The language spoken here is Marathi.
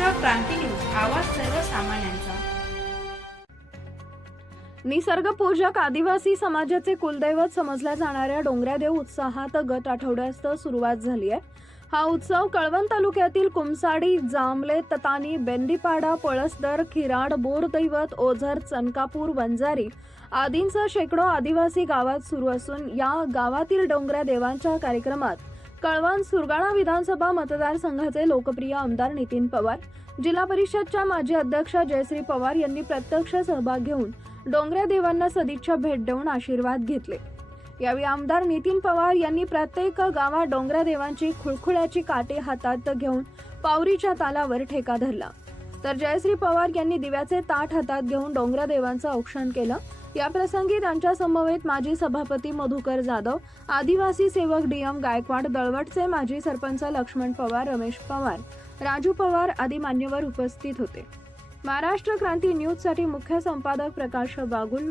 महाराष्ट्र क्रांती न्यूज आवाज सर्वसामान्यांचा. निसर्गपूजक आदिवासी समाजाचे कुलदैवत समजल्या जाणाऱ्या डोंगऱ्यादेव उत्साहात गत आठवड्यास सुरुवात झाली आहे. हा उत्सव कळवण तालुक्यातील कुमसाडी जांभले ततानी बेंदीपाडा पळसदर खिराड बोरदैवत ओझर चनकापूर वंजारी आदींसह शेकडो आदिवासी गावात सुरू असून या गावातील डोंगऱ्या देवांच्या कार्यक्रमात कळवण सुरगाणा विधानसभा मतदारसंघाचे लोकप्रिय आमदार नितीन पवार जिल्हा परिषदच्या माजी अध्यक्ष जयश्री पवार यांनी प्रत्यक्ष सहभाग घेऊन डोंगरे देवांना सदिच्छा भेट देऊन आशीर्वाद घेतले. यावेळी आमदार नितीन पवार यांनी प्रत्येक गावात डोंगऱ्या देवांची खुळखुळ्याची काटे हातात घेऊन पावरीच्या तालावर ठेका धरला. तर जयश्री पवार यांनी दिव्याचे ताट हातात घेऊन डोंगऱ्या देवांचं औक्षण केलं. या प्रसंगी त्यांच्या समवेत माजी सभापती मधुकर जाधव आदिवासी सेवक डी एम गायकवाड दळवटचे माजी सरपंच लक्ष्मण पवार रमेश पवार राजू पवार आदी मान्यवर उपस्थित होते. महाराष्ट्र क्रांती न्यूजसाठी मुख्य संपादक प्रकाश बागुल.